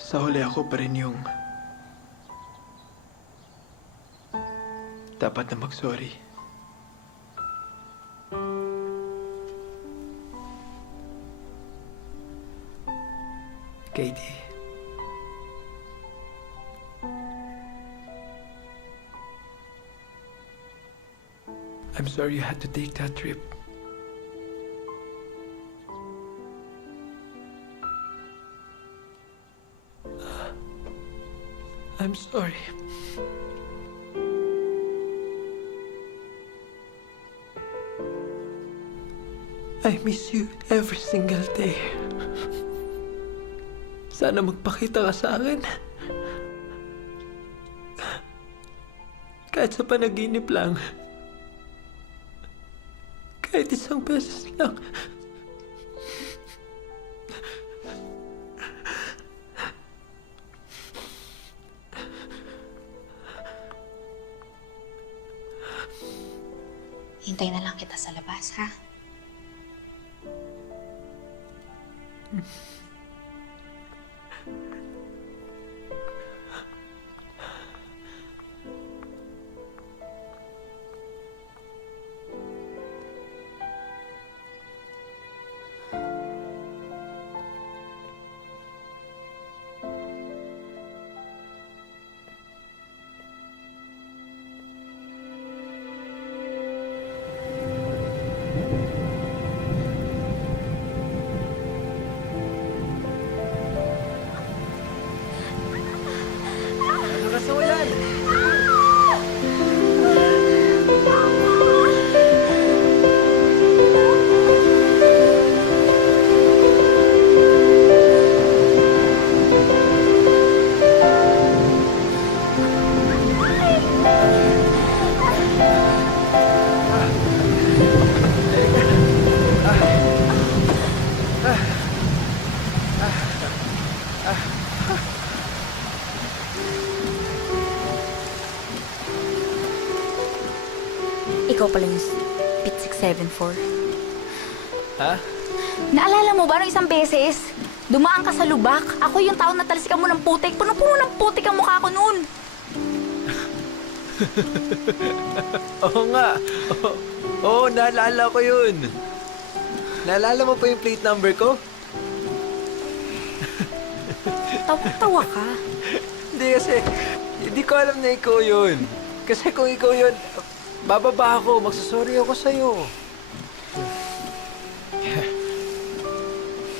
Sa huli ako pa rin yung dapat na mag-sorry. Katie. I'm sorry you had to take that trip. I'm sorry. I miss you every single day. Sana magpakita ka sa akin. Kahit sa panaginip lang. Kahit isang beses lang. Hintay na lang kita sa labas, ha? Nakaso yan! Ikaw pala yung Pit 674. Ha? Naalala mo ba nung isang beses? Dumaan ka sa lubak. Ako yung tao na talsikan mo ng putik. Punong-puno ng putik ang mukha ko noon. Oo nga. Oo, naalala ko yun. Naalala mo pa yung plate number ko? Tawa-tawa ka. Hindi kasi, hindi ko alam na ikaw yun. Kasi kung ikaw yun, bababa ako, magsasorry ako sa'yo.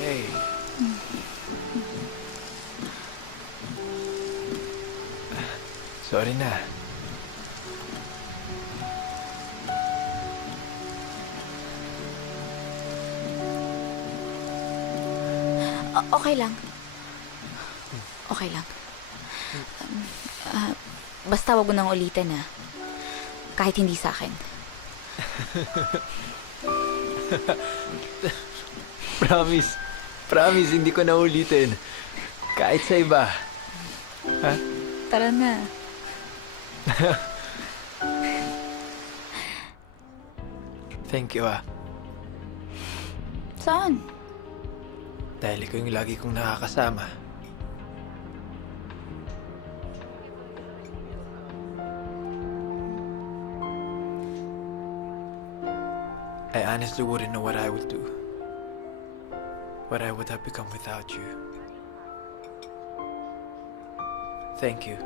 Hey. Sorry na. Okay lang. Okay lang. Basta wag mo nang ulitin, ha? Kahit hindi sa akin. Promise. Promise, hindi ko na ulitin. Kahit sa iba. Ha? Tara na. Thank you, ah. Saan? Dahil ikaw yung lagi kong nakakasama. I honestly wouldn't know what I would do. What I would have become without you. Thank you.